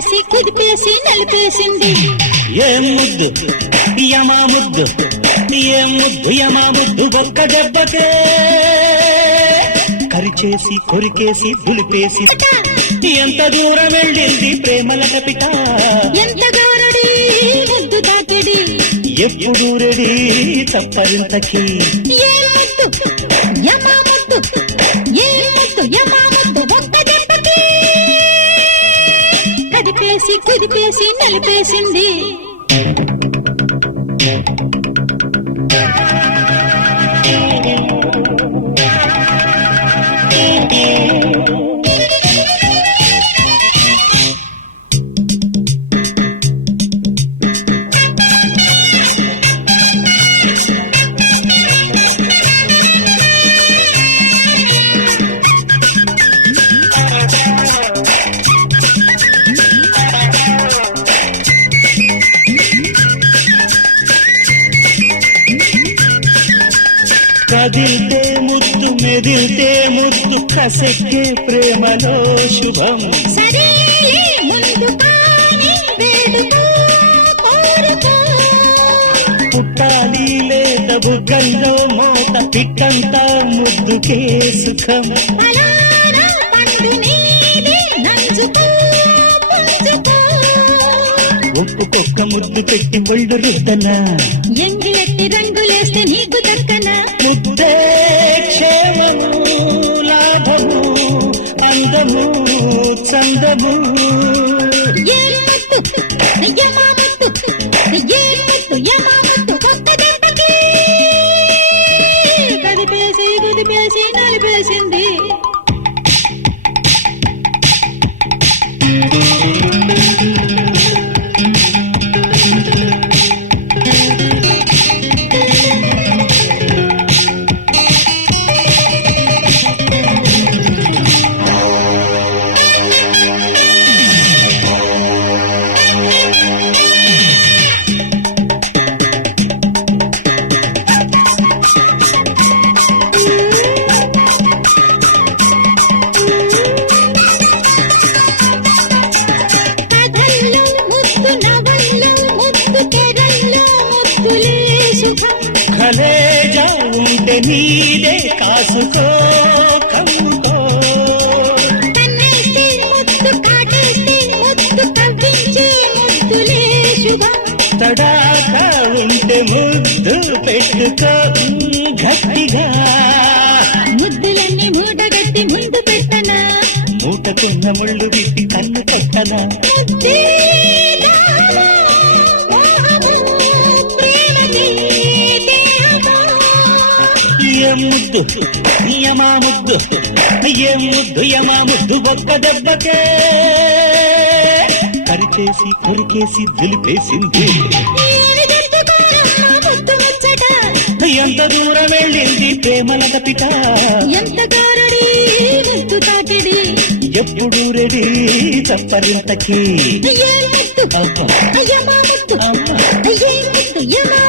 కలిపేసి కుదిపేసి నలిపేసింది. ఏం ముద్దు యమా ముద్దు, ఏం ముద్దు యమా ముద్దు, ఒక్క దెబ్బకే కరిచేసి కొరికేసి దులిపేసి. ఎంత దూరం వెళ్ళింది ప్రేమల కపిట, ఎంత గారడి ముద్దు తాకిడి, ఎప్పుడు రెడీ చప్పరింతకి. ఏ ముద్దు యమా ముద్దు, ఏ ముద్దు యమా ముద్దు, ఒక్క దెబ్బకి కదిపేసి కుదిపేసి నలిపేసింది. కదిల్తే ముద్దు మెదిల్తే ముద్దు, కసెక్కే ప్రేమలో శుభం. సరేలే ముందు కానీ వేడుకో కోరుకో, పుట్టాలి లేత బుగ్గల్లో మోత, పిట్టంతా ముద్దుకే సుఖం. ఫలానా పండు నీది నంజుకో పుంజుకో, ఒప్పుకొక్క ముద్దు పెట్టి ఒళ్ళు రుద్దనా, ఎంగిలెట్టి రంగులేస్తే నీకు దక్కన. ముద్దే క్షేమము లాభము అందము చందము. ఏ ముద్దు యమా ముద్దు, ఏ ముద్దు యమా ముద్దు, ఒక్క దెబ్బకి కదిపేసి కుదిపేసి నలిపేసింది. కథల్లో ముద్దు, నవల్లో ముద్దు, తెరల్లో ముద్దులే సుఖం. కలేజా ఉంటే నీదే కాసుకో కమ్ముకో, కన్నేస్తే ముద్దు, కాటేస్తే ముద్దు, కవ్వించే ముద్దులే శుభం. తడాక ఉంటే ముద్దు పెట్టుకో గట్టిగా. ముద్దులన్నీ మూటగట్టి ముందు పెట్టనా, మూట తిన్న ముళ్ళు విప్పి కన్ను పెట్టనా. ముద్దే దాహమో, మోహమో, ప్రేమకే దేహమో. ఏ ముద్దు యమా ముద్దు, ఏ ముద్దు యమా ముద్దు, ఒక్క దెబ్బకే కరిచేసి కొరికేసి దులిపేసింది. ఏమి దెబ్బకోనమ్మా ముద్దు ముచ్చట, ఎంత దూరం వెళ్ళింది ప్రేమల కపిట, ఎంత గారడి ముద్దు తాకిడి, ఎప్పుడు రెడీ చప్పరింతకి. ఏ ముద్దు అబ్బా యమా ముద్దు, అమ్మా ఏ ముద్దు యమా